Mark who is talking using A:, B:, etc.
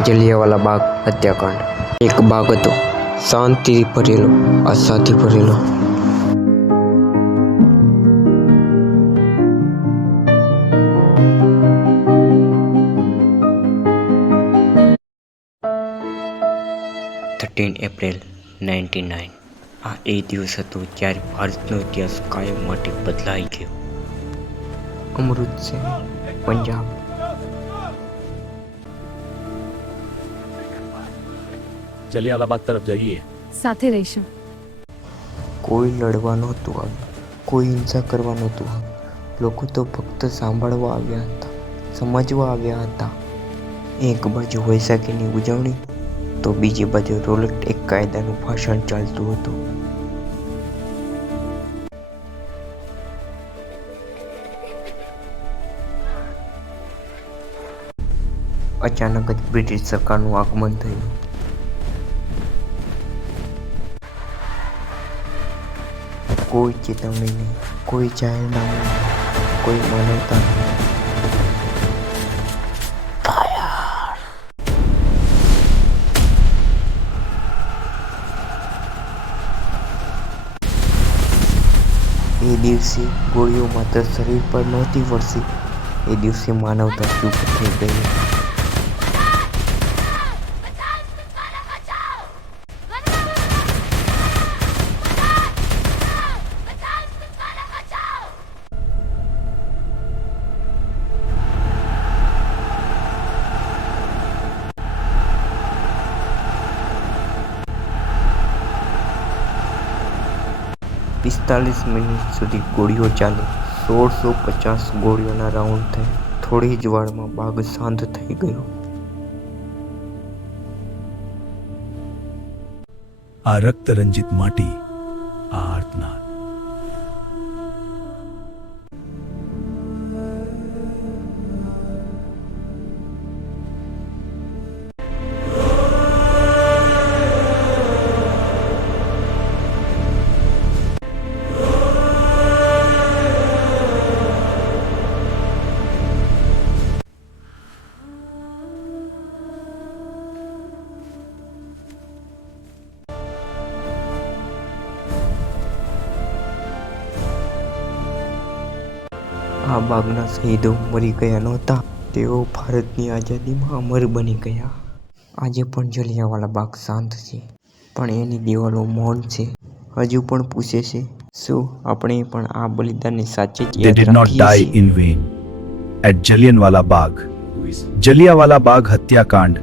A: જલિયાવાલા બાગ હત્યાકાંડ. એક બાગ હતો. શાંતિથી ભરેલો, આશાથી ભરેલો. થર્ટીન એપ્રિલ નાઇન્ટી નાઇન આ એ દિવસ હતો જ્યારે ભારતનો ઇતિહાસ કાયમ માટે બદલાઈ ગયો. અમૃતસર, પંજાબ
B: જલિયાવાલા તરફ જઈએ
C: સાથે રહીશું
A: કોઈ લડવા નહોતું આવ્યું કોઈ હિંસા કરવા નહોતું આવ્યું લોકો તો ફક્ત સાંભળવા આવ્યા હતા સમજવા આવ્યા હતા એક બાજુ વૈશાખીની ઉજવણી તો બીજી બાજુ રોલેટ એક કાયદાનું ભાષણ ચાલતું હતું અચાનક જ બ્રિટિશ સરકારનું આગમન થયું કોઈ ચેતવણી નહીં, કોઈ જાહેરનામું કોઈ માનવતા એ દિવસે ગોળીઓ માત્ર શરીર પર નહોતી વળશે એ દિવસે માનવતા ચૂપ થઈ ગઈ. પિસ્તાલીસ મિનિટ સુધી ગોળીઓ ચાલી. સોળસો પચાસ ગોળીઓના રાઉન્ડ થયા. થોડી જ વારમાં બાગ શાંત થઈ ગયો.
B: આ રક્ત રંજિત માટી આ
A: બાગના શહીદો મરી ગયા નહોતા. તેઓ ભારતની આઝાદીમાં અમર બની ગયા. આજે પણ જલિયાવાલા બાગ શાંત છે પણ એની દિવાલો મૌન છે. હજુ પણ પૂછે છે શું આપણે પણ આ બલિદાનને સાચે જ યાદ રાખીએ છીએ?
B: એટ જલિયનવાલા બાગ જલિયાવાલા બાગ હત્યાકાંડ